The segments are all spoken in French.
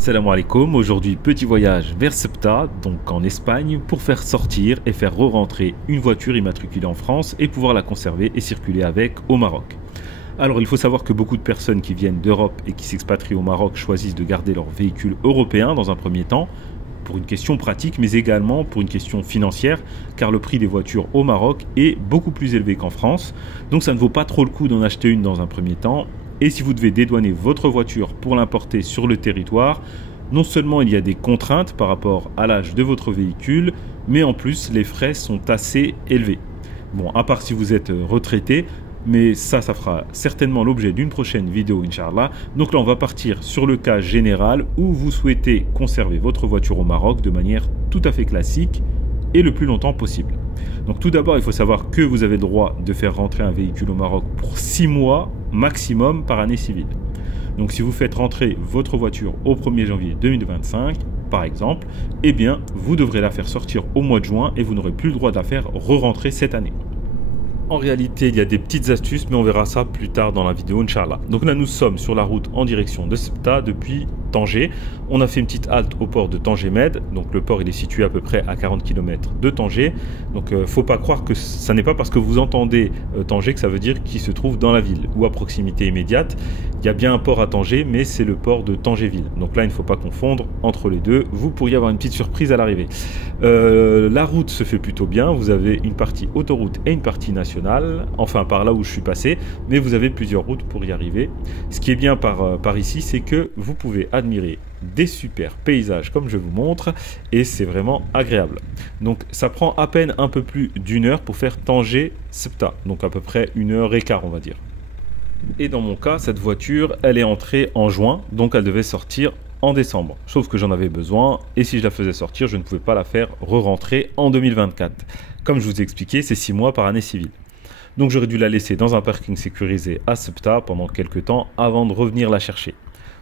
Salam alaikum, aujourd'hui petit voyage vers Ceuta, donc en Espagne, pour faire sortir et faire re-rentrer une voiture immatriculée en France et pouvoir la conserver et circuler avec au Maroc. Alors il faut savoir que beaucoup de personnes qui viennent d'Europe et qui s'expatrient au Maroc choisissent de garder leur véhicule européen dans un premier temps, pour une question pratique mais également pour une question financière, car le prix des voitures au Maroc est beaucoup plus élevé qu'en France, donc ça ne vaut pas trop le coup d'en acheter une dans un premier temps. Et si vous devez dédouaner votre voiture pour l'importer sur le territoire, non seulement il y a des contraintes par rapport à l'âge de votre véhicule, mais en plus les frais sont assez élevés. Bon, à part si vous êtes retraité, mais ça fera certainement l'objet d'une prochaine vidéo, Inch'Allah. Donc là, on va partir sur le cas général où vous souhaitez conserver votre voiture au Maroc de manière tout à fait classique et le plus longtemps possible. Donc tout d'abord, il faut savoir que vous avez le droit de faire rentrer un véhicule au Maroc pour 6 mois maximum par année civile. Donc si vous faites rentrer votre voiture au 1er janvier 2025, par exemple, eh bien, vous devrez la faire sortir au mois de juin et vous n'aurez plus le droit de la faire re-rentrer cette année. En réalité, il y a des petites astuces, mais on verra ça plus tard dans la vidéo, Inch'Allah. Donc là, nous sommes sur la route en direction de Ceuta depuis Tanger. On a fait une petite halte au port de Tanger-Med. Donc le port, il est situé à peu près à 40 km de Tanger. Donc faut pas croire que ça n'est pas parce que vous entendez Tanger que ça veut dire qu'il se trouve dans la ville ou à proximité immédiate. Il y a bien un port à Tanger, mais c'est le port de Tangerville. Donc là, il ne faut pas confondre entre les deux. Vous pourriez avoir une petite surprise à l'arrivée. La route se fait plutôt bien. Vous avez une partie autoroute et une partie nationale. Enfin, par là où je suis passé. Mais vous avez plusieurs routes pour y arriver. Ce qui est bien par ici, c'est que vous pouvez admirer des super paysages comme je vous montre. Et c'est vraiment agréable. Donc, ça prend à peine un peu plus d'une heure pour faire Tanger-Ceuta. Donc, à peu près 1h15, on va dire. Et dans mon cas, cette voiture, elle est entrée en juin, donc elle devait sortir en décembre. Sauf que j'en avais besoin, et si je la faisais sortir, je ne pouvais pas la faire re-rentrer en 2024. Comme je vous ai expliqué, c'est 6 mois par année civile. Donc j'aurais dû la laisser dans un parking sécurisé à Ceuta pendant quelques temps avant de revenir la chercher.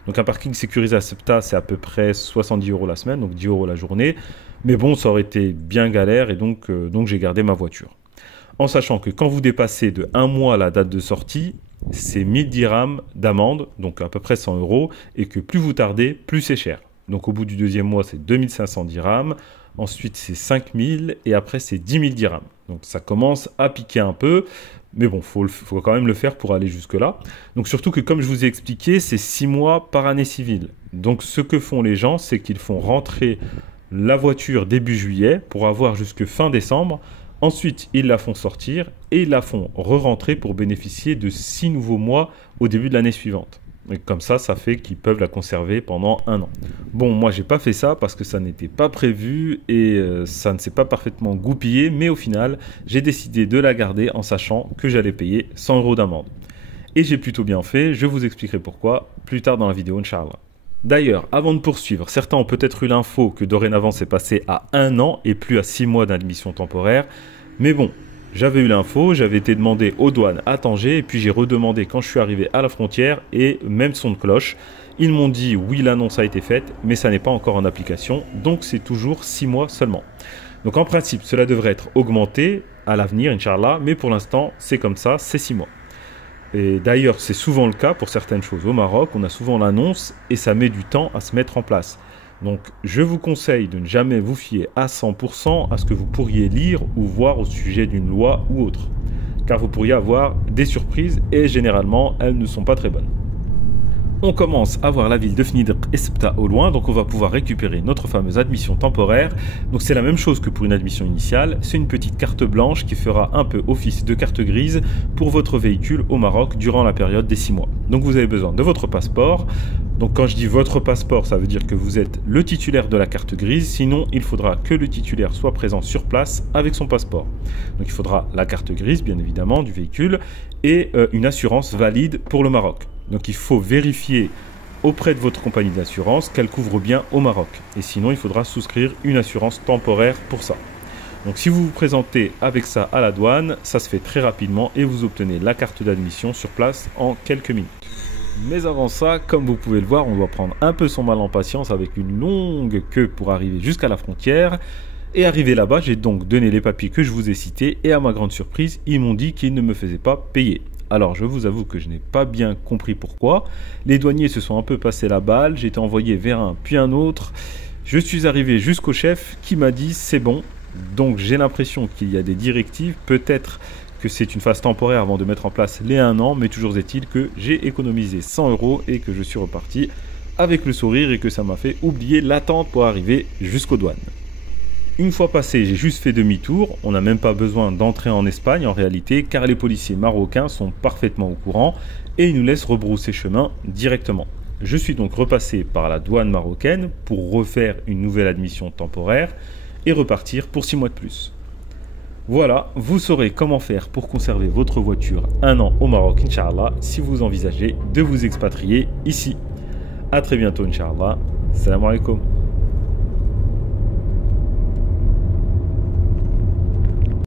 Donc un parking sécurisé à Ceuta, c'est à peu près 70 € la semaine, donc 10 € la journée. Mais bon, ça aurait été bien galère, et donc j'ai gardé ma voiture. En sachant que quand vous dépassez de 1 mois la date de sortie, c'est 1000 dirhams d'amende, donc à peu près 100 €, et que plus vous tardez, plus c'est cher. Donc au bout du deuxième mois, c'est 2500 dirhams, ensuite c'est 5000, et après c'est 10 000 dirhams. Donc ça commence à piquer un peu, mais bon, faut quand même le faire pour aller jusque-là. Donc surtout que comme je vous ai expliqué, c'est 6 mois par année civile. Donc ce que font les gens, c'est qu'ils font rentrer la voiture début juillet pour avoir jusque fin décembre. Ensuite, ils la font sortir et ils la font re-rentrer pour bénéficier de 6 nouveaux mois au début de l'année suivante. Et comme ça fait qu'ils peuvent la conserver pendant 1 an. Bon, moi, j'ai pas fait ça parce que ça n'était pas prévu et ça ne s'est pas parfaitement goupillé. Mais au final, j'ai décidé de la garder en sachant que j'allais payer 100 € d'amende. Et j'ai plutôt bien fait. Je vous expliquerai pourquoi plus tard dans la vidéo, Inch'Allah. D'ailleurs, avant de poursuivre, certains ont peut-être eu l'info que dorénavant c'est passé à 1 an et plus à 6 mois d'admission temporaire. Mais bon, j'avais eu l'info, j'avais été demandé aux douanes à Tanger et puis j'ai redemandé quand je suis arrivé à la frontière et même son de cloche. Ils m'ont dit oui, l'annonce a été faite, mais ça n'est pas encore en application, donc c'est toujours 6 mois seulement. Donc en principe, cela devrait être augmenté à l'avenir, Inch'Allah, mais pour l'instant, c'est comme ça, c'est 6 mois. Et d'ailleurs, c'est souvent le cas pour certaines choses. Au Maroc, on a souvent l'annonce et ça met du temps à se mettre en place. Donc, je vous conseille de ne jamais vous fier à 100% à ce que vous pourriez lire ou voir au sujet d'une loi ou autre. Car vous pourriez avoir des surprises et généralement, elles ne sont pas très bonnes. On commence à voir la ville de Fnidq et Ceuta au loin, donc on va pouvoir récupérer notre fameuse admission temporaire. Donc c'est la même chose que pour une admission initiale, c'est une petite carte blanche qui fera un peu office de carte grise pour votre véhicule au Maroc durant la période des 6 mois. Donc vous avez besoin de votre passeport. Donc quand je dis votre passeport, ça veut dire que vous êtes le titulaire de la carte grise, sinon il faudra que le titulaire soit présent sur place avec son passeport. Donc il faudra la carte grise bien évidemment du véhicule et une assurance valide pour le Maroc. Donc il faut vérifier auprès de votre compagnie d'assurance qu'elle couvre bien au Maroc. Et sinon, il faudra souscrire une assurance temporaire pour ça. Donc si vous vous présentez avec ça à la douane, ça se fait très rapidement et vous obtenez la carte d'admission sur place en quelques minutes. Mais avant ça, comme vous pouvez le voir, on doit prendre un peu son mal en patience avec une longue queue pour arriver jusqu'à la frontière. Et arrivé là-bas, j'ai donc donné les papiers que je vous ai cités et à ma grande surprise, ils m'ont dit qu'ils ne me faisaient pas payer. Alors je vous avoue que je n'ai pas bien compris pourquoi. Les douaniers se sont un peu passé la balle, j'ai été envoyé vers un puis un autre. Je suis arrivé jusqu'au chef qui m'a dit c'est bon. Donc j'ai l'impression qu'il y a des directives, peut-être que c'est une phase temporaire avant de mettre en place les 1 an, mais toujours est-il que j'ai économisé 100 € et que je suis reparti avec le sourire et que ça m'a fait oublier l'attente pour arriver jusqu'aux douanes. Une fois passé, j'ai juste fait demi-tour, on n'a même pas besoin d'entrer en Espagne en réalité, car les policiers marocains sont parfaitement au courant et ils nous laissent rebrousser chemin directement. Je suis donc repassé par la douane marocaine pour refaire une nouvelle admission temporaire et repartir pour 6 mois de plus. Voilà, vous saurez comment faire pour conserver votre voiture 1 an au Maroc, Inch'Allah, si vous envisagez de vous expatrier ici. A très bientôt, Inch'Allah. Salam alaikum.